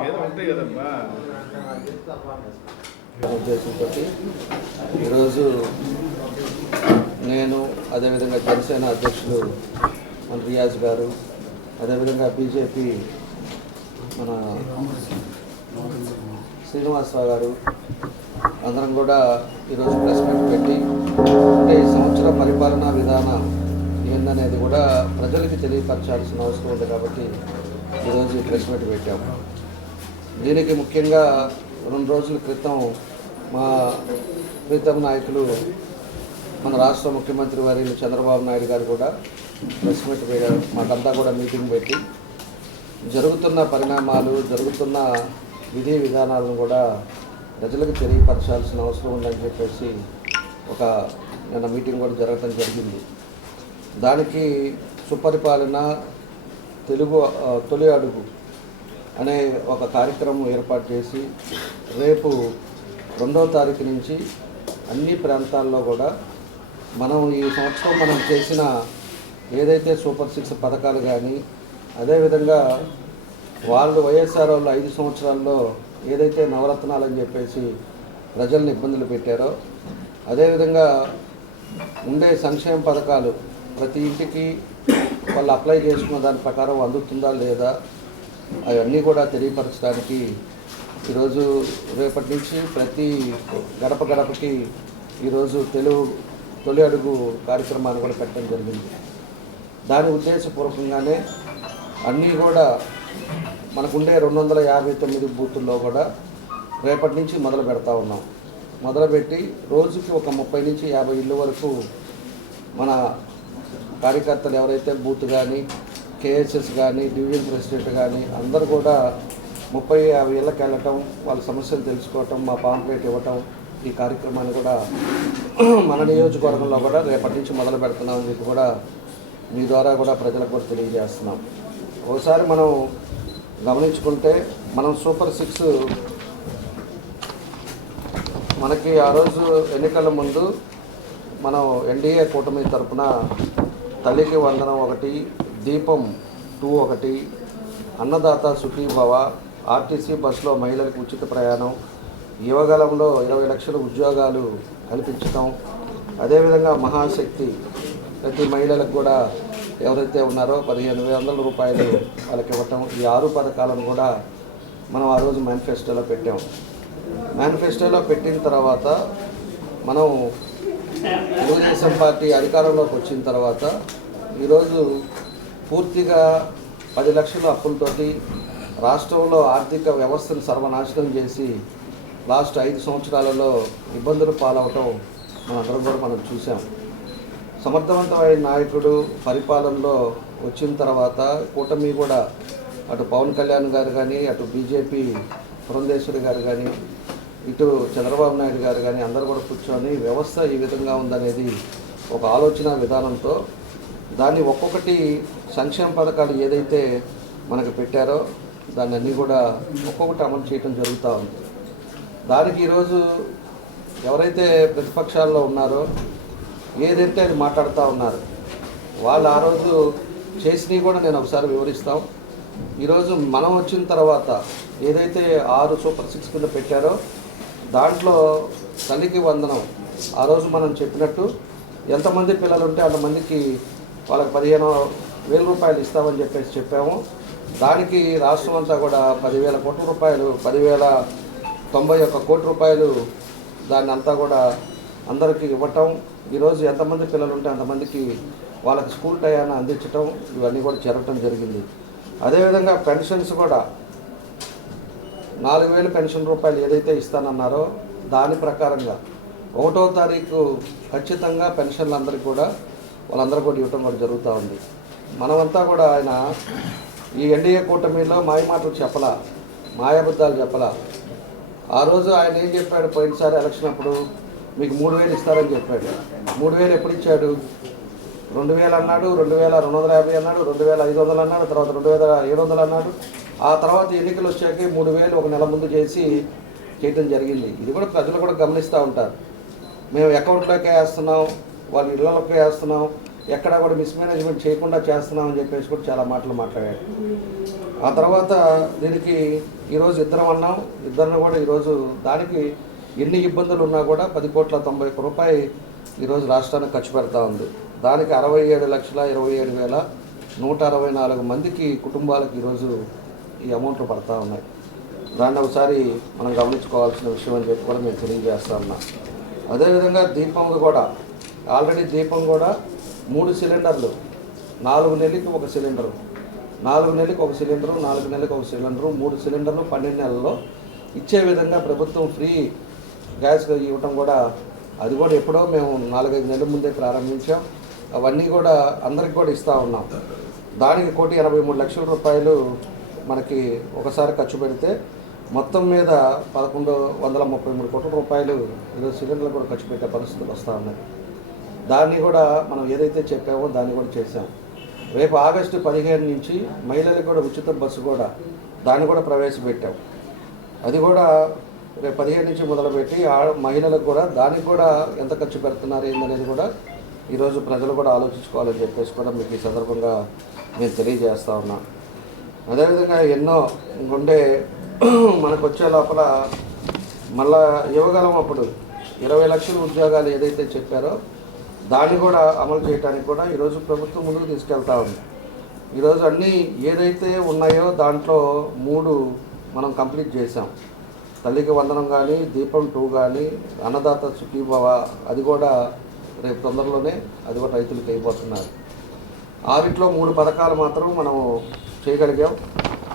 ఏదో ఉంటాయి కదమ్మా. ఉద్దేశంతో ఈరోజు నేను అదేవిధంగా జనసేన అధ్యక్షుడు మన రియాజ్ గారు అదేవిధంగా బీజేపీ మన శ్రీనివాసరావు గారు అందరం కూడా ఈరోజు ప్రెస్ మీట్ పెట్టి అంటే ఈ సంవత్సర పరిపాలనా విధానం ఏందనేది కూడా ప్రజలకి తెలియపరచాల్సిన అవసరం ఉంది కాబట్టి ఈరోజు ఈ ప్రెస్ మీట్ పెట్టాము. దీనికి ముఖ్యంగా రెండు రోజుల క్రితం మా ప్రీతం నాయకులు మన రాష్ట్ర ముఖ్యమంత్రి వర్యులు చంద్రబాబు నాయుడు గారు కూడా ప్రెస్ మీట్ పెట్టారు. మాకంతా కూడా మీటింగ్ పెట్టి జరుగుతున్న పరిణామాలు జరుగుతున్న విధి విధానాలను కూడా ప్రజలకు తెలియపరచాల్సిన అవసరం ఉందని చెప్పేసి ఒక నిన్న మీటింగ్ కూడా జరగటం జరిగింది. దానికి సుపరిపాలన తెలుగు తొలి అడుగు అనే ఒక కార్యక్రమం ఏర్పాటు చేసి రేపు రెండవ తారీఖు నుంచి అన్ని ప్రాంతాల్లో కూడా మనం ఈ సంవత్సరం మనం చేసిన ఏదైతే సూపర్ సిక్స్ పథకాలు కానీ అదేవిధంగా వాళ్ళు వైఎస్ఆర్ వాళ్ళు ఐదు సంవత్సరాల్లో ఏదైతే నవరత్నాలు అని చెప్పేసి ప్రజల్ని ఇబ్బందులు పెట్టారో అదేవిధంగా ఉండే సంక్షేమ పథకాలు ప్రతి ఇంటికి వాళ్ళు అప్లై చేసుకున్న దాని ప్రకారం అందుతుందా లేదా అవన్నీ కూడా తెలియపరచడానికి ఈరోజు రేపటి నుంచి ప్రతి గడప గడపకి ఈరోజు తెలుగు తొలి అడుగు కార్యక్రమాన్ని కూడా పెట్టడం జరిగింది. దాని ఉద్దేశపూర్వకంగానే అన్నీ కూడా మనకుండే రెండు వందల యాభై తొమ్మిది బూతుల్లో కూడా రేపటి నుంచి మొదలు పెడతా ఉన్నాం. మొదలుపెట్టి రోజుకి ఒక ముప్పై నుంచి యాభై ఇళ్ళు వరకు మన కార్యకర్తలు ఎవరైతే బూత్ కానీ కేఎస్ఎస్ కానీ డివిజన్ ప్రెసిడెంట్ కానీ అందరూ కూడా ముప్పై యాభై ఏళ్ళకి వెళ్ళటం వాళ్ళ సమస్యలు తెలుసుకోవటం మా పాంప్లెట్ ఇవ్వటం ఈ కార్యక్రమాన్ని కూడా మన నియోజకవర్గంలో కూడా రేపటి నుంచి మొదలు పెడుతున్నామని చెప్పి కూడా మీ ద్వారా కూడా ప్రజలకు కూడా తెలియజేస్తున్నాం. ఒకసారి మనం గమనించుకుంటే మనం సూపర్ సిక్స్ మనకి ఆ రోజు ఎన్నికల ముందు మనం ఎన్డీఏ కూటమి తరఫున తల్లికి వందనం ఒకటి దీపం టూ ఒకటి అన్నదాత సుఖీభవ ఆర్టీసీ బస్సులో మహిళలకు ఉచిత ప్రయాణం యువగలంలో ఇరవై లక్షల ఉద్యోగాలు కల్పించడం అదేవిధంగా మహాశక్తి ప్రతి మహిళలకు కూడా ఎవరైతే ఉన్నారో పదిహేను వందల రూపాయలు వాళ్ళకి ఇవ్వటం ఈ ఆరు పథకాలను కూడా మనం ఆ రోజు మేనిఫెస్టోలో పెట్టాం. మేనిఫెస్టోలో పెట్టిన తర్వాత మనం తెలుగుదేశం పార్టీ అధికారంలోకి వచ్చిన తర్వాత ఈరోజు పూర్తిగా పది లక్షల అప్పులతోటి రాష్ట్రంలో ఆర్థిక వ్యవస్థను సర్వనాశనం చేసి లాస్ట్ ఐదు సంవత్సరాలలో ఇబ్బందులు పాలవటం మనందరం కూడా మనం చూసాం సమర్థవంతమైన నాయకుడు పరిపాలనలో వచ్చిన తర్వాత కూటమి కూడా అటు పవన్ కళ్యాణ్ గారు కానీ అటు బీజేపీ పురంధేశ్వరి గారు కానీ ఇటు చంద్రబాబు నాయుడు గారు కానీ అందరూ కూడా కూర్చొని వ్యవస్థ ఈ విధంగా ఉందనేది ఒక ఆలోచన విధానంతో దాన్ని ఒక్కొక్కటి సంక్షేమ పథకాలు ఏదైతే మనకు పెట్టారో దాన్ని అన్నీ కూడా ఒక్కొక్కటి అమలు చేయడం జరుగుతూ ఉంది. దానికి ఈరోజు ఎవరైతే ప్రతిపక్షాల్లో ఉన్నారో ఏదైతే అది మాట్లాడుతూ ఉన్నారు వాళ్ళు ఆ రోజు చేసినవి కూడా నేను ఒకసారి వివరిస్తాం. ఈరోజు మనం వచ్చిన తర్వాత ఏదైతే ఆరు సూపర్ సిక్స్ కింద పెట్టారో దాంట్లో తల్లికి వందనం. ఆ రోజు మనం చెప్పినట్టు ఎంతమంది పిల్లలు ఉంటే అంతమందికి వాళ్ళకి పదిహేను వేల రూపాయలు ఇస్తామని చెప్పేసి చెప్పాము. దానికి రాష్ట్రం అంతా కూడా పదివేల కోట్ల రూపాయలు పదివేల తొంభై ఒక్క కోటి రూపాయలు దాన్ని అంతా కూడా అందరికీ ఇవ్వటం. ఈరోజు ఎంతమంది పిల్లలు ఉంటే అంతమందికి వాళ్ళకి స్కూల్ టయాన్ని అందించటం ఇవన్నీ కూడా జరగటం జరిగింది. అదేవిధంగా పెన్షన్స్ కూడా నాలుగు వేలు పెన్షన్ రూపాయలు ఏదైతే ఇస్తానన్నారో దాని ప్రకారంగా ఒకటో తారీఖు ఖచ్చితంగా పెన్షన్లు అందరికీ కూడా వాళ్ళందరూ కూడా ఇవ్వటం కూడా జరుగుతూ ఉంది. మనమంతా కూడా ఆయన ఈ ఎన్డీఏ కూటమిలో మాయమాటలు చెప్పలా మాయాబద్ధాలు చెప్పలా. ఆ రోజు ఆయన ఏం చెప్పాడు? పోయినసారి ఎలక్షన్ అప్పుడు మీకు మూడు వేలు ఇస్తారని చెప్పాడు. మూడు వేలు ఎప్పుడు ఇచ్చాడు? రెండు వేలు అన్నాడు రెండు వేల రెండు వందల యాభై అన్నాడు రెండు వేల ఐదు వందలు అన్నాడు తర్వాత రెండు వేల ఏడు వందలు అన్నాడు. ఆ తర్వాత ఎన్నికలు వచ్చాక మూడు వేలు ఒక నెల ముందు చేసి చేయటం జరిగింది. ఇది కూడా ప్రజలు కూడా గమనిస్తూ ఉంటారు. మేము అకౌంట్లోకి వేస్తున్నాం వాళ్ళ ఇళ్ళలోకి వేస్తున్నాం ఎక్కడ కూడా మిస్మేనేజ్మెంట్ చేయకుండా చేస్తున్నామని చెప్పేసి కూడా చాలా మాటలు మాట్లాడాడు ఆ తర్వాత దీనికి ఈరోజు ఇద్దరం అన్నాం. ఇద్దరిని కూడా ఈరోజు దానికి ఎన్ని ఇబ్బందులు ఉన్నా కూడా పది కోట్ల తొంభై ఒక్క రూపాయి ఈరోజు రాష్ట్రానికి ఖర్చు పెడతా ఉంది. దానికి అరవై ఏడు లక్షల ఇరవై ఏడు వేల నూట అరవై నాలుగు మందికి కుటుంబాలకు ఈరోజు ఈ అమౌంట్లు పడతా ఉన్నాయి. దాన్ని ఒకసారి మనం గమనించుకోవాల్సిన విషయం అని చెప్పి కూడా మేము తెలియజేస్తా ఉన్నాం. అదేవిధంగా దీపం కూడా ఆల్రెడీ దీపం కూడా మూడు సిలిండర్లు. నాలుగు నెలలకి ఒక సిలిండరు. నాలుగు నెలలకు ఒక సిలిండరు నాలుగు నెలలకు ఒక సిలిండరు మూడు సిలిండర్లు పన్నెండు నెలల్లో ఇచ్చే విధంగా ప్రభుత్వం ఫ్రీ గ్యాస్ ఇవ్వటం కూడా అది కూడా ఎప్పుడో మేము నాలుగైదు నెలల ముందే ప్రారంభించాం. అవన్నీ కూడా అందరికి కూడా ఇస్తూ ఉన్నాం. దానికి కోటి ఎనభై మూడు లక్షల రూపాయలు మనకి ఒకసారి ఖర్చు పెడితే మొత్తం మీద పదకొండు వందల ముప్పై మూడు కోట్ల రూపాయలు ఈరోజు సిలిండర్లు కూడా ఖర్చు పెట్టే పరిస్థితులు వస్తూ ఉన్నాయి. దాన్ని కూడా మనం ఏదైతే చెప్పామో దాన్ని కూడా చేశాం. రేపు ఆగస్టు పదిహేను నుంచి మహిళలకు కూడా ఉచిత బస్సు కూడా దాన్ని కూడా ప్రవేశపెట్టాం. అది కూడా రేపు పదిహేను నుంచి మొదలుపెట్టి ఆ మహిళలకు కూడా దానికి కూడా ఎంత ఖర్చు పెడుతున్నారు ఏందనేది కూడా ఈరోజు ప్రజలు కూడా ఆలోచించుకోవాలని చెప్పేసి కూడా మీకు ఈ సందర్భంగా నేను తెలియజేస్తా ఉన్నాను అదేవిధంగా ఎన్నో ఉండే మనకు వచ్చే లోపల మళ్ళా ఇవ్వగలం అప్పుడు ఇరవై లక్షల ఉద్యోగాలు ఏదైతే చెప్పారో దాన్ని కూడా అమలు చేయడానికి కూడా ఈరోజు ప్రభుత్వం ముందుకు తీసుకెళ్తా ఉంది. ఈరోజు అన్నీ ఏదైతే ఉన్నాయో దాంట్లో మూడు మనం కంప్లీట్ చేసాం తల్లికి వందనం కానీ దీపం టూ కానీ అన్నదాత సుఖీభవ అది కూడా రేపు తొందరలోనే అది కూడా రైతులకు అయిపోతున్నారు. ఆరిట్లో మూడు పథకాలు మాత్రం మనము చేయగలిగాం.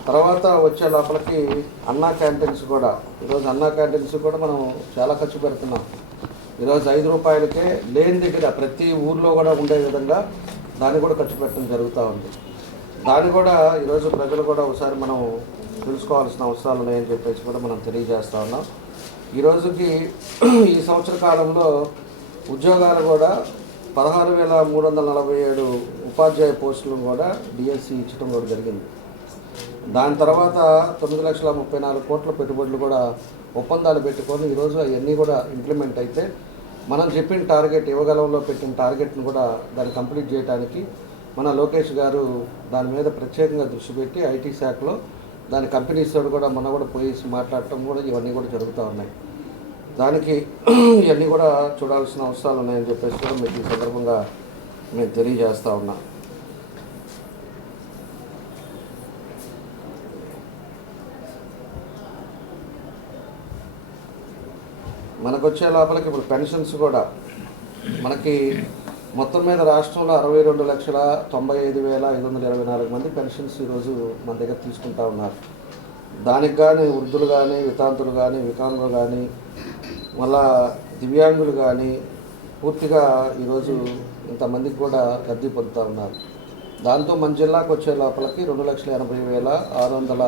తర్వాత వచ్చే లోపలికి అన్నా క్యాంటీన్స్ కూడా ఈరోజు అన్నా క్యాంటీన్స్ కూడా మనం చాలా ఖర్చు పెడుతున్నాం. ఈరోజు ఐదు రూపాయలకే లేని దగ్గర ప్రతి ఊర్లో కూడా ఉండే విధంగా దాన్ని కూడా ఖర్చు పెట్టడం జరుగుతూ ఉంది. దాన్ని కూడా ఈరోజు ప్రజలు కూడా ఒకసారి మనం తెలుసుకోవాల్సిన అవసరాలు ఉన్నాయని చెప్పేసి కూడా మనం తెలియజేస్తూ ఉన్నాం. ఈరోజుకి ఈ సంవత్సర కాలంలో ఉద్యోగాలు కూడా పదహారు వేల మూడు వందల నలభై ఏడు ఉపాధ్యాయ పోస్టులను కూడా డిఎస్సి ఇచ్చడం కూడా జరిగింది. దాని తర్వాత తొమ్మిది లక్షల ముప్పై నాలుగు కోట్ల పెట్టుబడులు కూడా ఒప్పందాలు పెట్టుకొని ఈరోజు అవన్నీ కూడా ఇంప్లిమెంట్ అయితే మనం చెప్పిన టార్గెట్ ఇవ్వగలంలో పెట్టిన టార్గెట్ను కూడా దాన్ని కంప్లీట్ చేయడానికి మన లోకేష్ గారు దాని మీద ప్రత్యేకంగా దృష్టి పెట్టి ఐటీ శాఖలో దాని కంపెనీస్తో కూడా మనం కూడా పోయేసి మాట్లాడటం కూడా ఇవన్నీ కూడా జరుగుతూ ఉన్నాయి. దానికి ఇవన్నీ కూడా చూడాల్సిన అవసరాలు ఉన్నాయని చెప్పేసి కూడా మీకు ఈ సందర్భంగా నేను తెలియజేస్తూ ఉన్నా. మనకు వచ్చే లోపలికి ఇప్పుడు పెన్షన్స్ కూడా మనకి మొత్తం మీద రాష్ట్రంలో అరవై రెండు లక్షల తొంభై ఐదు వేల ఐదు వందల ఇరవై నాలుగు మంది పెన్షన్స్ ఈరోజు మన దగ్గర తీసుకుంటా ఉన్నారు. దానికి కానీ వృద్ధులు కానీ వితాంతులు కానీ వికలాంగులు కానీ మళ్ళా దివ్యాంగులు కానీ పూర్తిగా ఈరోజు ఇంతమందికి కూడా లబ్ధి పొందుతూ ఉన్నారు. దాంతో మన జిల్లాకు వచ్చే లోపలికి రెండు లక్షల ఎనభై వేల ఆరు వందల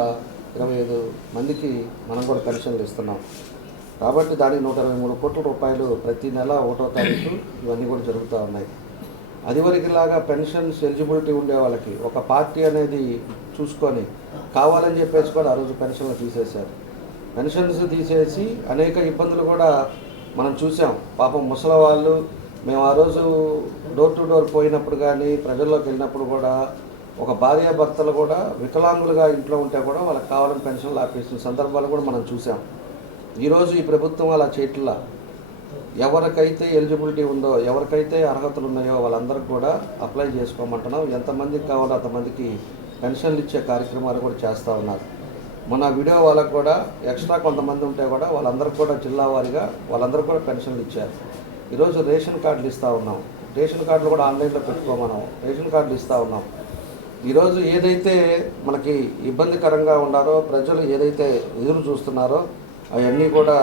ఇరవై ఐదు మందికి మనం కూడా పెన్షన్లు ఇస్తున్నాం. కాబట్టి దానికి నూట ఇరవై మూడు కోట్ల రూపాయలు ప్రతి నెల ఒకటో తారీఖు ఇవన్నీ కూడా జరుగుతూ ఉన్నాయి. అదివరకులాగా పెన్షన్స్ ఎలిజిబిలిటీ ఉండే వాళ్ళకి ఒక పార్టీ అనేది చూసుకొని కావాలని చెప్పేసి కూడా ఆ రోజు పెన్షన్లు తీసేశారు. పెన్షన్స్ తీసేసి అనేక ఇబ్బందులు కూడా మనం చూసాం. పాపం ముసలి వాళ్ళు మేము ఆ రోజు డోర్ టు డోర్ పోయినప్పుడు కానీ ప్రజల్లోకి వెళ్ళినప్పుడు కూడా ఒక భార్య భర్తలు కూడా వికలాంగులుగా ఇంట్లో ఉంటే కూడా వాళ్ళకి కావాలని పెన్షన్లు ఆపేసిన సందర్భాలు కూడా మనం చూసాం. ఈరోజు ఈ ప్రభుత్వం అలా చేయట్లా? ఎవరికైతే ఎలిజిబిలిటీ ఉందో ఎవరికైతే అర్హతలు ఉన్నాయో వాళ్ళందరికీ కూడా అప్లై చేసుకోమంటున్నాం. ఎంతమందికి కావాలో అంతమందికి పెన్షన్లు ఇచ్చే కార్యక్రమాలు కూడా చేస్తూ ఉన్నారు. మన వీడియో వాళ్ళకు కూడా ఎక్స్ట్రా కొంతమంది ఉంటే కూడా వాళ్ళందరికీ కూడా జిల్లా వారిగా వాళ్ళందరూ కూడా పెన్షన్లు ఇచ్చారు. ఈరోజు రేషన్ కార్డులు ఇస్తూ ఉన్నాం. రేషన్ కార్డులు కూడా ఆన్లైన్లో పెట్టుకోమన్నాం రేషన్ కార్డులు ఇస్తూ ఉన్నాం. ఈరోజు ఏదైతే మనకి ఇబ్బందికరంగా ఉన్నారో ప్రజలు ఏదైతే ఎదురు చూస్తున్నారో అవన్నీ కూడా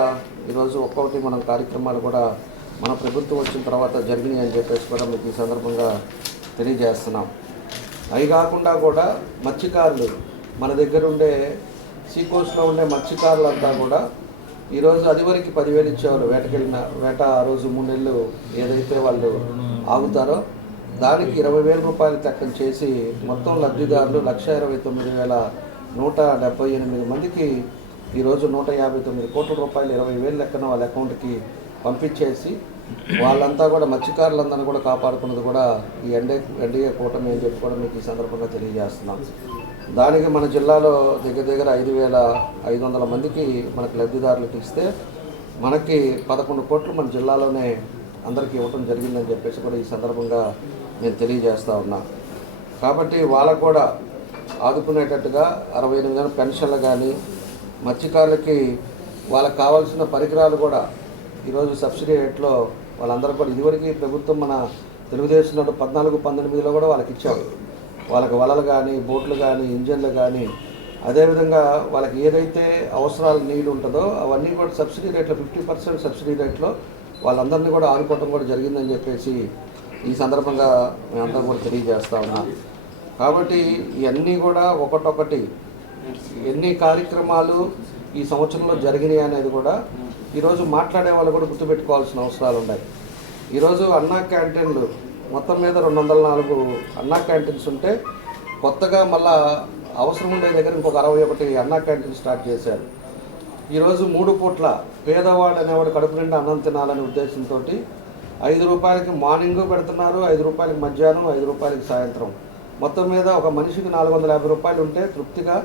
ఈరోజు ఒక్కొక్కటి మనం కార్యక్రమాలు కూడా మన ప్రభుత్వం వచ్చిన తర్వాత జరిగినాయి అని చెప్పేసి కూడా మీకు ఈ సందర్భంగా తెలియజేస్తున్నాం. అవి కాకుండా కూడా మత్స్యకారులు మన దగ్గర ఉండే సీకోస్లో ఉండే మత్స్యకారులంతా కూడా ఈరోజు అదివరకు పదివేలు ఇచ్చేవాళ్ళు. వేటకెళ్ళిన వేట ఆ రోజు మూడేళ్ళు ఏదైతే వాళ్ళు ఆగుతారో దానికి ఇరవై వేల రూపాయలు తక్కన చేసి మొత్తం లబ్ధిదారులు లక్ష ఇరవై తొమ్మిది వేల నూట డెబ్బై ఎనిమిది మందికి ఈరోజు నూట యాభై తొమ్మిది కోట్ల రూపాయలు ఇరవై వేలు లెక్కన వాళ్ళ అకౌంట్కి పంపించేసి వాళ్ళంతా కూడా మత్స్యకారులందరినీ కూడా కాపాడుకున్నది కూడా ఈ ఎండే ఎన్డీఏ కూటమి అని చెప్పి కూడా మీకు ఈ సందర్భంగా తెలియజేస్తున్నాం. దానికి మన జిల్లాలో దగ్గర దగ్గర ఐదు వేల ఐదు వందల మందికి మనకు లబ్ధిదారులకు ఇస్తే మనకి పదకొండు కోట్లు మన జిల్లాలోనే అందరికీ ఇవ్వటం జరిగిందని చెప్పేసి కూడా ఈ సందర్భంగా నేను తెలియజేస్తూ ఉన్నా. కాబట్టి వాళ్ళకు కూడా ఆదుకునేటట్టుగా అరవై ఎనిమిది నెలల పెన్షన్లు కానీ మత్స్యకారులకి వాళ్ళకి కావాల్సిన పరికరాలు కూడా ఈరోజు సబ్సిడీ రేట్లో వాళ్ళందరూ కూడా ఇదివరకు ప్రభుత్వం మన తెలుగుదేశం నాడు పద్నాలుగు పంతొమ్మిదిలో కూడా వాళ్ళకి ఇచ్చారు. వాళ్ళకి వలలు కానీ బోట్లు కానీ ఇంజన్లు కానీ అదేవిధంగా వాళ్ళకి ఏదైతే అవసరాలు నీళ్ళు ఉంటుందో అవన్నీ కూడా సబ్సిడీ రేట్లో ఫిఫ్టీ పర్సెంట్ సబ్సిడీ రేట్లో వాళ్ళందరినీ కూడా ఆదుకోవడం కూడా జరిగిందని చెప్పేసి ఈ సందర్భంగా మేమందరం కూడా తెలియజేస్తా ఉన్నాం. కాబట్టి ఇవన్నీ కూడా ఒకటొకటి ఎన్ని కార్యక్రమాలు ఈ సంవత్సరంలో జరిగినాయి అనేది కూడా ఈరోజు మాట్లాడే వాళ్ళు కూడా గుర్తుపెట్టుకోవాల్సిన అవసరాలు ఉన్నాయి. ఈరోజు అన్నా క్యాంటీన్లు మొత్తం మీద రెండు వందల నాలుగు అన్నా క్యాంటీన్స్ ఉంటే కొత్తగా మళ్ళా అవసరం ఉండే దగ్గర ఇంకొక అరవై ఒకటి అన్నా క్యాంటీన్ స్టార్ట్ చేశారు. ఈరోజు మూడు పూట్ల పేదవాడు అనేవాడు కడుపు నిండా అన్నం తినాలనే ఉద్దేశంతో ఐదు రూపాయలకి మార్నింగ్ పెడుతున్నారు ఐదు రూపాయలకి మధ్యాహ్నం ఐదు రూపాయలకి సాయంత్రం. మొత్తం మీద ఒక మనిషికి నాలుగు వందల యాభై రూపాయలు ఉంటే తృప్తిగా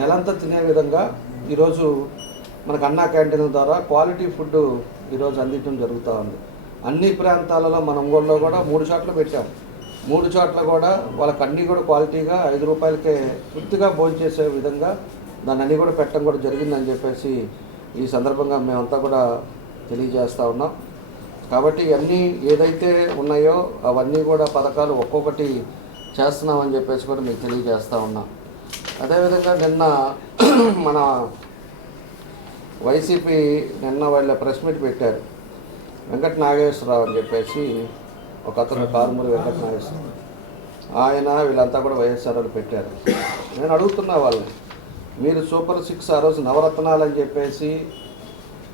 నెలంతా తినే విధంగా ఈరోజు మనకు అన్నా క్యాంటీన్ల ద్వారా క్వాలిటీ ఫుడ్ ఈరోజు అందించడం జరుగుతూ ఉంది. అన్ని ప్రాంతాలలో మన ఒంగోలులో కూడా మూడు చోట్ల పెట్టాం. మూడు చోట్ల కూడా వాళ్ళకి అన్నీ కూడా క్వాలిటీగా ఐదు రూపాయలకే తృప్తిగా భోజనం చేసే విధంగా దాన్ని అన్నీ కూడా పెట్టడం కూడా జరిగిందని చెప్పేసి ఈ సందర్భంగా మేమంతా కూడా తెలియజేస్తూ ఉన్నాం. కాబట్టి ఇవన్నీ ఏదైతే ఉన్నాయో అవన్నీ కూడా పథకాలు ఒక్కొక్కటి చేస్తున్నామని చెప్పేసి కూడా మీకు తెలియజేస్తూ ఉన్నాం. అదేవిధంగా నిన్న మన వైసీపీ నిన్న వాళ్ళ ప్రెస్ మీట్ పెట్టారు. వెంకట నాగేశ్వరరావు అని చెప్పేసి ఒక అతను కారుమూరి వెంకట నాగేశ్వరరావు ఆయన వీళ్ళంతా కూడా వైఎస్ఆర్ వాళ్ళు పెట్టారు. నేను అడుగుతున్నా వాళ్ళని మీరు సూపర్ సిక్స్ ఆ రోజు నవరత్నాలు అని చెప్పేసి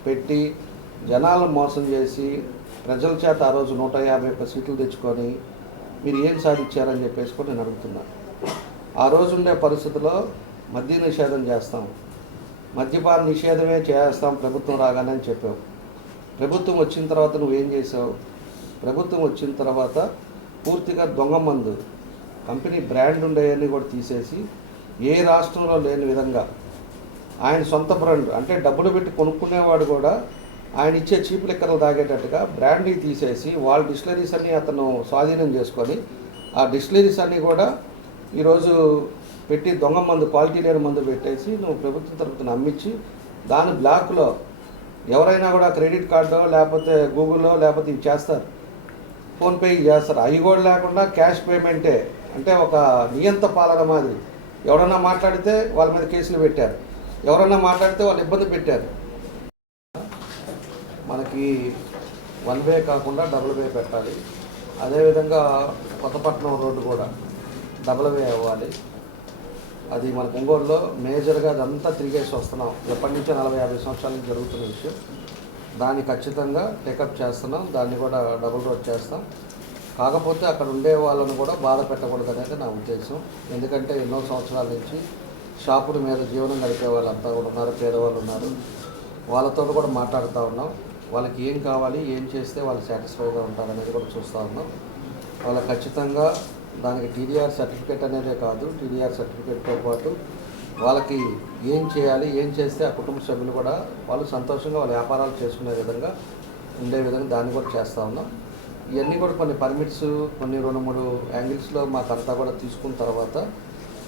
పెట్టి జనాలను మోసం చేసి ప్రజల చేత ఆ రోజు నూట యాభై ఒక్క సీట్లు తెచ్చుకొని మీరు ఏం సాధించారని చెప్పేసి కూడా నేను అడుగుతున్నాను ఆ రోజు ఉండే పరిస్థితిలో మద్య నిషేధం చేస్తాం. మద్యపాన నిషేధమే చేస్తాం ప్రభుత్వం రాగానే అని ప్రభుత్వం వచ్చిన తర్వాత నువ్వేం చేసావు? ప్రభుత్వం వచ్చిన తర్వాత పూర్తిగా దొంగ మందు కంపెనీ బ్రాండ్ ఉండేవన్నీ కూడా తీసేసి ఏ రాష్ట్రంలో లేని విధంగా ఆయన సొంత బ్రాండ్ అంటే డబ్బులు పెట్టి కొనుక్కునేవాడు కూడా ఆయన ఇచ్చే చీప్ లెక్కలు తాగేటట్టుగా బ్రాండ్ని తీసేసి వాళ్ళ డిస్టిలరీస్ అన్నీ అతను స్వాధీనం చేసుకొని ఆ డిస్టిలరీస్ అన్నీ కూడా ఈరోజు పెట్టి దొంగ మందు క్వాలిటీ లేని మందు పెట్టేసి నువ్వు ప్రభుత్వం తరపున అమ్మించి దాని బ్లాక్లో ఎవరైనా కూడా క్రెడిట్ కార్డు లేకపోతే గూగుల్లో లేకపోతే ఇవి చేస్తారు. ఫోన్పే చేస్తారు. అవి కూడా లేకుండా క్యాష్ పేమెంటే. అంటే ఒక నియంత పాలన మాదిరి. ఎవరన్నా మాట్లాడితే వాళ్ళ మీద కేసులు పెట్టారు. ఎవరన్నా మాట్లాడితే వాళ్ళు ఇబ్బంది పెట్టారు. మనకి వన్ వే కాకుండా డబుల్ వే పెట్టాలి. అదేవిధంగా కొత్తపట్నం రోడ్డు కూడా డబుల్ వే అవ్వాలి. అది మన ఒంగోలులో మేజర్గా అదంతా తిరిగేసి వస్తున్నాం. ఎప్పటి నుంచో నలభై యాభై సంవత్సరాల నుంచి జరుగుతున్న విషయం. దాన్ని ఖచ్చితంగా టేకప్ చేస్తున్నాం. దాన్ని కూడా డబుల్ రోడ్ చేస్తాం. కాకపోతే అక్కడ ఉండే వాళ్ళను కూడా బాధ పెట్టకూడదు అనేది నా ఉద్దేశం. ఎందుకంటే ఎన్నో సంవత్సరాల నుంచి షాపుల మీద జీవనం గడిపే వాళ్ళంతా కూడా ఉన్నారు పేదవాళ్ళు ఉన్నారు. వాళ్ళతో కూడా మాట్లాడుతూ ఉన్నాం. వాళ్ళకి ఏం కావాలి ఏం చేస్తే వాళ్ళు సాటిస్ఫైగా ఉంటారనేది కూడా చూస్తూ ఉన్నాం. వాళ్ళకి ఖచ్చితంగా దానికి టీడీఆర్ సర్టిఫికేట్ అనేదే కాదు. టీడీఆర్ సర్టిఫికేట్తో పాటు వాళ్ళకి ఏం చేయాలి ఏం చేస్తే ఆ కుటుంబ సభ్యులు కూడా వాళ్ళు సంతోషంగా వాళ్ళ వ్యాపారాలు చేసుకునే విధంగా ఉండే విధంగా దాన్ని కూడా చేస్తూ ఉన్నాం. ఇవన్నీ కూడా కొన్ని పర్మిట్స్ కొన్ని రెండు మూడు యాంగిల్స్లో అంతా కూడా తీసుకున్న తర్వాత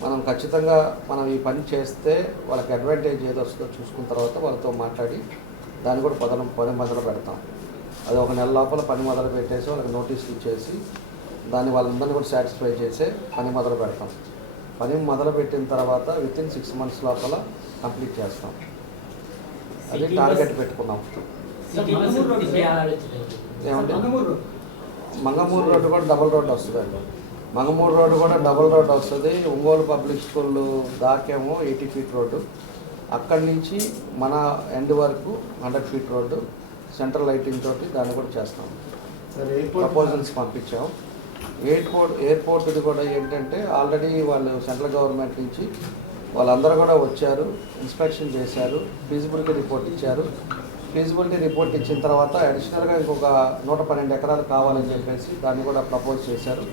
మనం ఖచ్చితంగా మనం ఈ పని చేస్తే వాళ్ళకి అడ్వాంటేజ్ ఏదో వస్తుందో చూసుకున్న తర్వాత వాళ్ళతో మాట్లాడి దాన్ని కూడా పదన పని మొదలు పెడతాం. అది ఒక నెల లోపల పని మొదలు పెట్టేసి వాళ్ళకి నోటీసులు ఇచ్చేసి దాన్ని వాళ్ళందరినీ కూడా సాటిస్ఫై చేసే పని మొదలు పెడతాం. పని మొదలు పెట్టిన తర్వాత విత్ ఇన్ సిక్స్ మంత్స్ లోపల కంప్లీట్ చేస్తాం. అది టార్గెట్ పెట్టుకున్నాం. ఏమంటే మంగమూరు రోడ్డు కూడా డబుల్ రోడ్డు వస్తుందండి. మంగమూరు రోడ్డు కూడా డబుల్ రోడ్డు వస్తుంది. ఒంగోలు పబ్లిక్ స్కూల్ దాకేమో ఎయిటీ ఫీట్ రోడ్డు. అక్కడి నుంచి మన ఎండ్ వరకు hundred feet road. Central lighting తోటి దాన్ని కూడా చేస్తాం. ప్రపోజల్స్ పంపించాం. ఎయిర్పోర్ట్ ఎయిర్పోర్ట్ ఇది కూడా ఏంటంటే ఆల్రెడీ వాళ్ళు సెంట్రల్ గవర్నమెంట్ నుంచి వాళ్ళందరూ కూడా వచ్చారు ఇన్స్పెక్షన్ చేశారు ఫీజిబిలిటీ రిపోర్ట్ ఇచ్చారు. ఫీజిబిలిటీ రిపోర్ట్ ఇచ్చిన తర్వాత అడిషనల్గా ఇంకొక నూట పన్నెండు ఎకరాలు కావాలని చెప్పేసి దాన్ని కూడా ప్రపోజ్ చేశారు.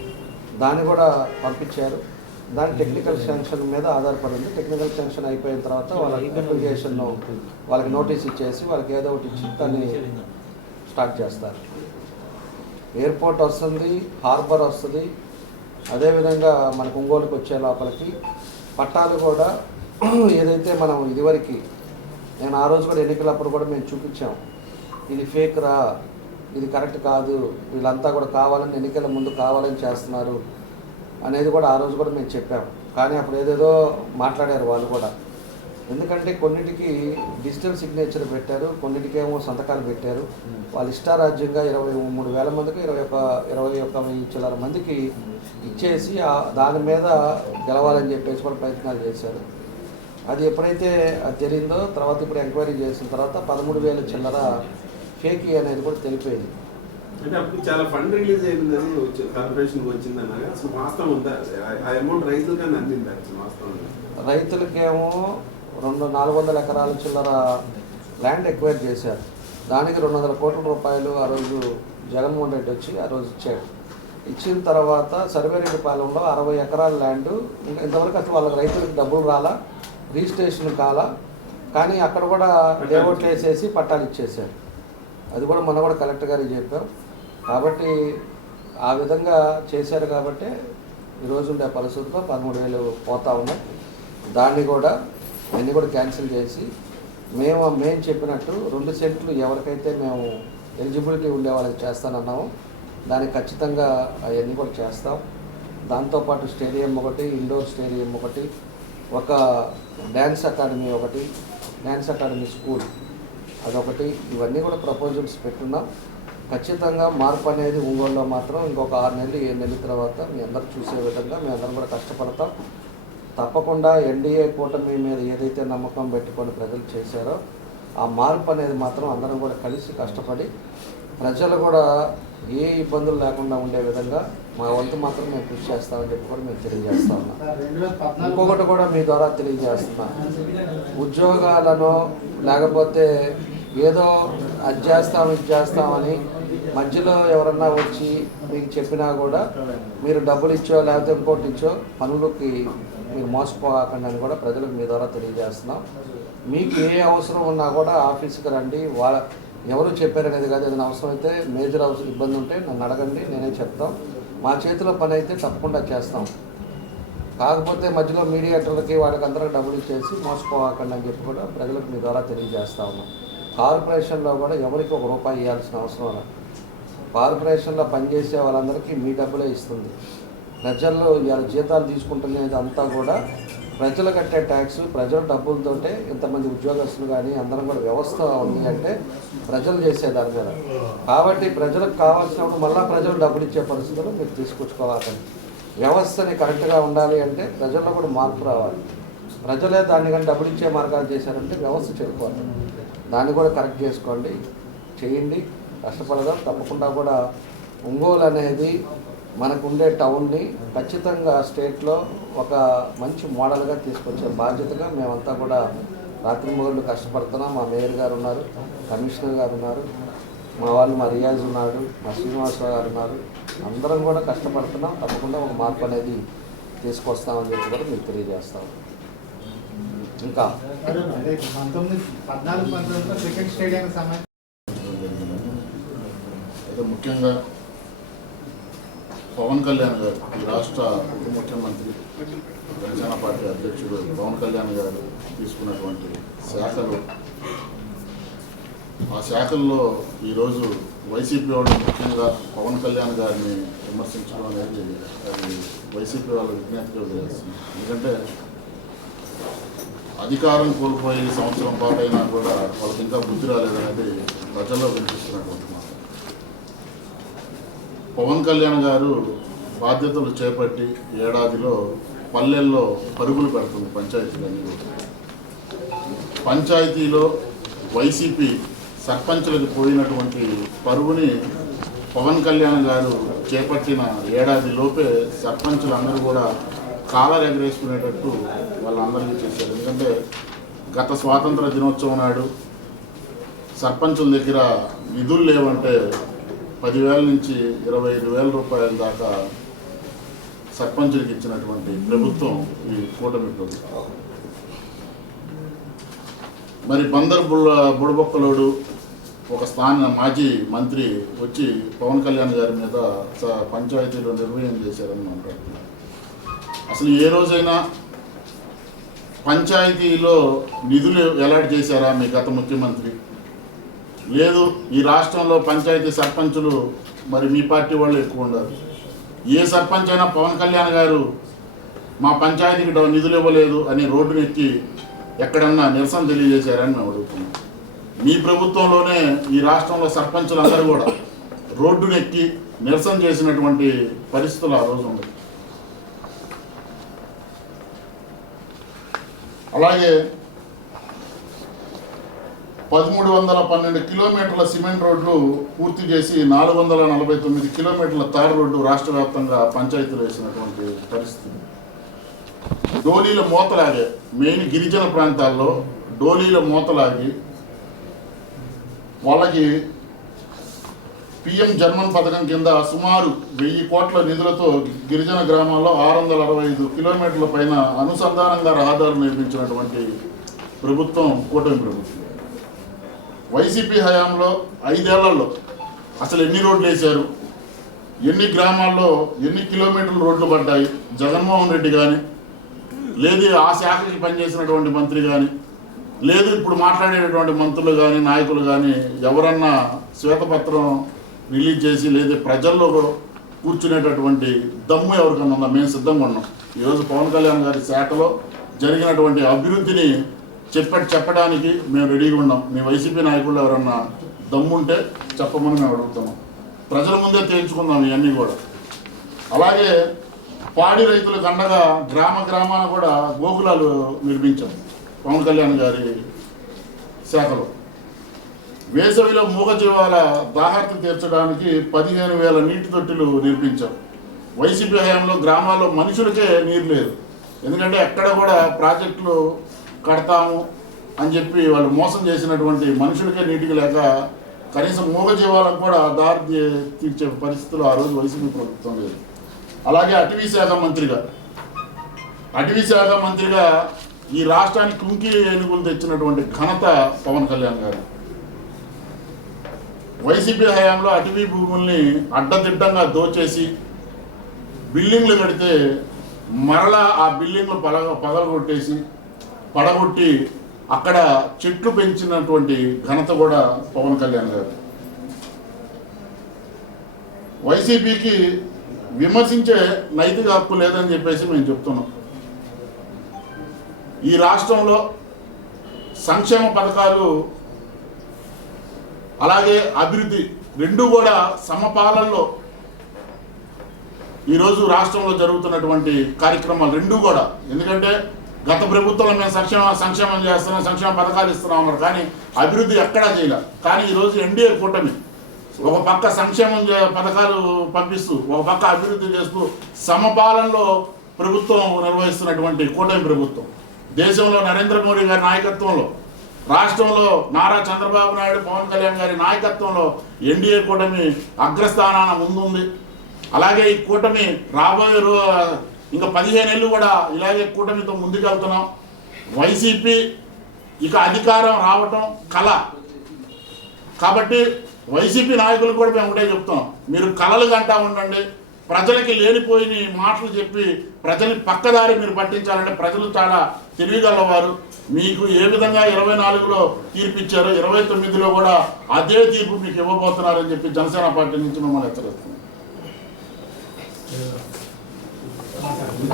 దాన్ని కూడా పంపించారు. దాని టెక్నికల్ శాంక్షన్ మీద ఆధారపడి ఉంది టెక్నికల్ శాంక్షన్ అయిపోయిన తర్వాత వాళ్ళ అప్లికేషన్ వాళ్ళకి నోటీస్ ఇచ్చేసి వాళ్ళకి ఏదో ఒకటి ఇచ్చి దాన్ని స్టార్ట్ చేస్తారు. ఎయిర్పోర్ట్ వస్తుంది హార్బర్ వస్తుంది. అదేవిధంగా మనకు ఒంగోలుకి వచ్చే లోపలికి. పట్టాలు కూడా ఏదైతే మనం ఇదివరకు నేను ఆ రోజు కూడా ఎన్నికలప్పుడు కూడా మేము చూపించాం. ఇది ఫేక్ రా ఇది కరెక్ట్ కాదు వీళ్ళంతా కూడా కావాలని ఎన్నికల ముందు కావాలని చేస్తున్నారు అనేది కూడా ఆ రోజు కూడా మేము చెప్పాం. కానీ అప్పుడు ఏదేదో మాట్లాడారు వాళ్ళు కూడా. ఎందుకంటే కొన్నిటికి డిజిటల్ సిగ్నేచర్ పెట్టారు కొన్నిటికేమో సంతకాలు పెట్టారు. వాళ్ళు ఇష్టారాజ్యంగా ఇరవై మూడు వేల మందికి ఇరవై ఒక ఇరవై ఒక్క చిల్లర మందికి ఇచ్చేసి దాని మీద గెలవాలని చెప్పేసి కూడా ప్రయత్నాలు చేశారు. అది ఎప్పుడైతే అది తెలిసిందో తర్వాత ఇప్పుడు ఎంక్వైరీ చేసిన తర్వాత పదమూడు వేల చిల్లర ఫేకీ అనేది కూడా తెలిపోయింది. అంటే అప్పుడు చాలా ఫండ్ రిలీజ్ అయిందని వచ్చి కార్పొరేషన్ వచ్చింది అన్నగా అసలు వాస్తవం ఉందా? ఆ- అమౌంట్ రైతులకు అని అందిందా? అసలు వాస్తవం రైతులకేమో రెండు నాలుగు వందల ఎకరాల చిల్లర ల్యాండ్ ఎక్వైర్ చేశారు. దానికి రెండు వందల కోట్ల రూపాయలు ఆ రోజు జగన్మోహన్ రెడ్డి వచ్చి ఆ రోజు ఇచ్చాడు. ఇచ్చిన తర్వాత సర్వేరెడ్డిపాలెంలో అరవై ఎకరాల ల్యాండ్ ఇంకా ఇంతవరకు అసలు వాళ్ళకి రైతులకు డబ్బులు రాలా రిజిస్ట్రేషన్ కాలా కానీ అక్కడ కూడా లేఅవుట్లు వేసేసి పట్టాలు ఇచ్చేసారు అది కూడా మొన్న కూడా కలెక్టర్ గారికి చెప్పాం. కాబట్టి ఆ విధంగా చేశారు కాబట్టి ఈరోజు ఉండే పరిస్థితుల్లో పదమూడు వేలు పోతా ఉన్నాయి. దాన్ని కూడా అన్నీ కూడా క్యాన్సిల్ చేసి మేము మేము చెప్పినట్టు రెండు సెంట్లు ఎవరికైతే మేము ఎలిజిబిలిటీ ఉండే వాళ్ళకి చేస్తానన్నామో దానికి ఖచ్చితంగా అవన్నీ కూడా చేస్తాం. దాంతోపాటు స్టేడియం ఒకటి ఇండోర్ స్టేడియం ఒకటి ఒక డ్యాన్స్ అకాడమీ ఒకటి డ్యాన్స్ అకాడమీ స్కూల్ అదొకటి. ఇవన్నీ కూడా ప్రపోజల్స్ పెట్టున్నాం. ఖచ్చితంగా మార్పు అనేది ఒంగోలులో మాత్రం ఇంకొక ఆరు నెలలు ఏడు నెలల తర్వాత మీ అందరూ చూసే విధంగా మీ అందరం కూడా కష్టపడతాం. తప్పకుండా ఎన్డీఏ కూటమి మీద ఏదైతే నమ్మకం పెట్టుకొని ప్రజలు చేశారో ఆ మార్పు అనేది మాత్రం అందరం కూడా కలిసి కష్టపడి ప్రజలు కూడా ఏ ఇబ్బందులు లేకుండా ఉండే విధంగా మా వంతు మాత్రం మేము కృషి చేస్తామని చెప్పి కూడా మేము తెలియజేస్తా ఉన్నాం. ఇంకొకటి కూడా మీ ద్వారా తెలియజేస్తున్నాం. ఉద్యోగాలను లేకపోతే ఏదో అది చేస్తాం ఇది చేస్తామని మధ్యలో ఎవరన్నా వచ్చి మీకు చెప్పినా కూడా మీరు డబ్బులు ఇచ్చో లేకపోతే ఇంకోటి ఇచ్చో పనులకి మీరు మోసపోకండి అని కూడా ప్రజలకు మీ ద్వారా తెలియజేస్తున్నాం. మీకు ఏ అవసరం ఉన్నా కూడా ఆఫీస్కి రండి. వాళ్ళ ఎవరు చెప్పారనేది కాదు ఏదైనా అవసరం అయితే మేజర్ అవసరం ఇబ్బంది ఉంటే నన్ను అడగండి నేనే చెప్తాం. మా చేతిలో పని అయితే తప్పకుండా చేస్తాం. కాకపోతే మధ్యలో మీడియేటర్లకి వాళ్ళకి అందరికి డబ్బులు ఇచ్చేసి మోసపోవాకండి అని చెప్పి కూడా ప్రజలకు మీ ద్వారా తెలియజేస్తా ఉన్నాం. కార్పొరేషన్లో కూడా ఎవరికి ఒక రూపాయి ఇవ్వాల్సిన అవసరం లేదు. కార్పొరేషన్లో పనిచేసే వాళ్ళందరికీ మీ డబ్బులే ఇస్తుంది. ప్రజల్లో ఇవాళ జీతాలు తీసుకుంటున్నది అంతా కూడా ప్రజలు కట్టే ట్యాక్స్ ప్రజల డబ్బులతోటే ఇంతమంది ఉద్యోగస్తులు కానీ అందరం కూడా వ్యవస్థ ఉంది అంటే ప్రజలు చేసేదాని మీద. కాబట్టి ప్రజలకు కావాల్సినప్పుడు మళ్ళీ ప్రజలు డబ్బులు ఇచ్చే పరిస్థితులు మీరు తీసుకొచ్చుకోవాలి. వ్యవస్థని కరెక్ట్గా ఉండాలి అంటే ప్రజల్లో కూడా మార్పు రావాలి. ప్రజలే దాన్ని కానీ డబ్బులు ఇచ్చే మార్గాలు చేశారంటే వ్యవస్థ చెడిపోవాలి. దాన్ని కూడా కరెక్ట్ చేసుకోండి చేయండి కష్టపడదాం తప్పకుండా కూడా ఒంగోలు అనేది మనకు ఉండే టౌన్ని ఖచ్చితంగా స్టేట్లో ఒక మంచి మోడల్గా తీసుకొచ్చే బాధ్యతగా మేమంతా కూడా రాత్రి మొగళ్ళు కష్టపడుతున్నాం. మా మేయర్ గారు ఉన్నారు కమిషనర్ గారు ఉన్నారు మా వాళ్ళు మా రియాజ్ ఉన్నాడు మా శ్రీనివాసరావు గారు ఉన్నారు. అందరం కూడా కష్టపడుతున్నాం. తప్పకుండా ఒక మార్పు అనేది తీసుకొస్తామని చెప్పి కూడా మీకు తెలియజేస్తాం ఇంకా అయితే ముఖ్యంగా పవన్ కళ్యాణ్ గారు ఈ రాష్ట్ర ఉప ముఖ్యమంత్రి జనసేన పార్టీ అధ్యక్షుడు పవన్ కళ్యాణ్ గారు తీసుకున్నటువంటి శాఖలు. ఆ శాఖల్లో ఈరోజు వైసీపీ వాళ్ళు ముఖ్యంగా పవన్ కళ్యాణ్ గారిని విమర్శించడం అనేది అది వైసీపీ వాళ్ళ విజ్ఞప్తిగా వదిలేస్తుంది ఎందుకంటే అధికారం కోల్పోయి సంవత్సరం పాటైనా అయినా కూడా వాళ్ళకి ఇంకా బుద్ధి రాలేదనేది ప్రజల్లో వినిపిస్తున్నటువంటి పవన్ కళ్యాణ్ గారు బాధ్యతలు చేపట్టి ఏడాదిలో పల్లెల్లో పరుగులు పెడుతుంది పంచాయతీలన్నీ పంచాయతీలో వైసీపీ సర్పంచులకు పోయినటువంటి పరువుని పవన్ కళ్యాణ్ గారు చేపట్టిన ఏడాది లోపే సర్పంచులందరూ కూడా కాలర్ ఎగరేసుకునేటట్టు వాళ్ళందరికీ చేశారు. ఎందుకంటే గత స్వాతంత్ర దినోత్సవం నాడు సర్పంచుల దగ్గర నిధులు లేవంటే పదివేల నుంచి ఇరవై ఐదు వేల రూపాయల దాకా సర్పంచులకు ఇచ్చినటువంటి ప్రభుత్వం ఈ కూటమి ప్రభుత్వం. మరి బందర్ బుల్ల బుడబొక్కలోడు ఒక స్థాన మాజీ మంత్రి వచ్చి పవన్ కళ్యాణ్ గారి మీద స- పంచాయతీలో నిర్వహణ చేశారని మాట్లాడుతున్నారు అసలు ఏ రోజైనా పంచాయతీలో నిధులు ఎలాట్ చేశారా మీ గత ముఖ్యమంత్రి? లేదు ఈ రాష్ట్రంలో పంచాయతీ సర్పంచులు మరి మీ పార్టీ వాళ్ళు ఎక్కువ ఉండరు ఏ సర్పంచ్ అయినా పవన్ కళ్యాణ్ గారు మా పంచాయతీకి నిధులు ఇవ్వలేదు అని రోడ్డును ఎక్కి ఎక్కడన్నా నిరసన తెలియజేశారని మేము అడుగుతున్నాం. మీ ప్రభుత్వంలోనే ఈ రాష్ట్రంలో సర్పంచులు అందరూ కూడా రోడ్డునెక్కి నిరసన చేసినటువంటి పరిస్థితులు ఆ రోజు ఉండవు అలాగే పదమూడు వందల పన్నెండు కిలోమీటర్ల సిమెంట్ రోడ్లు పూర్తి చేసి నాలుగు వందల నలభై తొమ్మిది కిలోమీటర్ల తార్ రోడ్డు రాష్ట్ర వ్యాప్తంగా పంచాయతీలు వేసినటువంటి పరిస్థితి. డోలీల మూతలాగే మెయిన్ గిరిజన ప్రాంతాల్లో డోలీల మూతలాగి వాళ్ళకి పిఎం జన్మన్ పథకం కింద సుమారు వెయ్యి కోట్ల నిధులతో గిరిజన గ్రామాల్లో ఆరు వందల అరవై ఐదు కిలోమీటర్ల పైన అనుసంధానంగా రహదారులు నిర్మించినటువంటి ప్రభుత్వం కూటమి ప్రభుత్వం. వైసీపీ హయాంలో ఐదేళ్ళలో అసలు ఎన్ని రోడ్లు వేశారు? ఎన్ని గ్రామాల్లో ఎన్ని కిలోమీటర్లు రోడ్లు పడ్డాయి? జగన్మోహన్ రెడ్డి కానీ లేదు ఆ శాఖకి పనిచేసినటువంటి మంత్రి కానీ లేదు ఇప్పుడు మాట్లాడేటటువంటి మంత్రులు కానీ నాయకులు కానీ ఎవరన్నా శ్వేతపత్రం రిలీజ్ చేసి లేదు ప్రజల్లో కూర్చునేటటువంటి దమ్ము ఎవరికన్నా ఉందా? మేము సిద్ధంగా ఉన్నాం. ఈరోజు పవన్ కళ్యాణ్ గారి శాఖలో జరిగినటువంటి అభివృద్ధిని చెప్ప చెప్పడానికి మేము రెడీగా ఉన్నాం. మీ వైసీపీ నాయకులు ఎవరన్నా దమ్ముంటే చెప్పమని మేము అడుగుతున్నాం. ప్రజల ముందే తేల్చుకుందాం ఇవన్నీ కూడా. అలాగే పాడి రైతులకు అండగా గ్రామ గ్రామాన కూడా గోకులాలు నిర్మించాం పవన్ కళ్యాణ్ గారి శాఖలో. వేసవిలో మూగజీవాల దాహార్తి తీర్చడానికి పదిహేను వేల నీటి తొట్టిలు నిర్మించాం. వైసీపీ హయాంలో గ్రామాల్లో మనుషులకే నీరు లేదు. ఎందుకంటే ఎక్కడ కూడా ప్రాజెక్టులు కడతాము అని చెప్పి వాళ్ళు మోసం చేసినటువంటి మనుషులకే నీటికి లేక కనీసం మూగజీవాలకు కూడా దారి తీ- తీర్చే పరిస్థితులు ఆ రోజు వైసీపీ ప్రభుత్వం లేదు. అలాగే అటవీ శాఖ మంత్రిగా అటవీ శాఖ మంత్రిగా ఈ రాష్ట్రానికి కుంకి ఏనుగులు తెచ్చినటువంటి ఘనత పవన్ కళ్యాణ్ గారు. వైసీపీ హయాంలో అటవీ భూముల్ని అడ్డదిడ్డంగా దోచేసి బిల్డింగ్లు కడితే మరలా ఆ బిల్డింగ్లు పలగ పగలగొట్టేసి పడగొట్టి అక్కడ చెట్లు పెంచినటువంటి ఘనత కూడా పవన్ కళ్యాణ్ గారు. వైసీపీకి విమర్శించే నైతిక హక్కు లేదని చెప్పేసి మేము చెప్తున్నాం. ఈ రాష్ట్రంలో సంక్షేమ పథకాలు అలాగే అభివృద్ధి రెండు కూడా సమపాలనలో ఈరోజు రాష్ట్రంలో జరుగుతున్నటువంటి కార్యక్రమాలు రెండు కూడా. ఎందుకంటే గత ప్రభుత్వంలో మేము సంక్షేమ సంక్షేమం చేస్తున్నాం సంక్షేమ పథకాలు ఇస్తున్నాం అన్నారు. కానీ అభివృద్ధి ఎక్కడా చేయలేదు. కానీ ఈరోజు ఎన్డీఏ కూటమి ఒక పక్క సంక్షేమం చే- పథకాలు పంపిస్తూ ఒక పక్క అభివృద్ధి చేస్తూ సమపాలనలో ప్రభుత్వం నిర్వహిస్తున్నటువంటి కూటమి ప్రభుత్వం. దేశంలో నరేంద్ర మోడీ గారి నాయకత్వంలో రాష్ట్రంలో నారా చంద్రబాబు నాయుడు పవన్ కళ్యాణ్ గారి నాయకత్వంలో ఎన్డీఏ కూటమి అగ్రస్థానాన ముందుంది. అలాగే ఈ కూటమి రాబోయే రో ఇంకా పదిహేను ఏళ్ళు కూడా ఇలాగే కూటమితో ముందుకెళ్తున్నాం. వైసీపీ ఇక అధికారం రావటం కళ కాబట్టి వైసీపీ నాయకులు కూడా మేము ఒకటే చెప్తాం. మీరు కళలు కంటా ఉండండి. ప్రజలకి లేనిపోయిన మాటలు చెప్పి ప్రజల్ని పక్కదారి మీరు పట్టించాలంటే ప్రజలు చాలా తెలివిగలవారు. మీకు ఏ విధంగా ఇరవై నాలుగులో తీర్పు ఇచ్చారో ఇరవై తొమ్మిదిలో కూడా అదే తీర్పు మీకు ఇవ్వబోతున్నారని చెప్పి జనసేన పార్టీ నుంచి మిమ్మల్ని హెచ్చరిస్తున్నాం. Come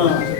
on.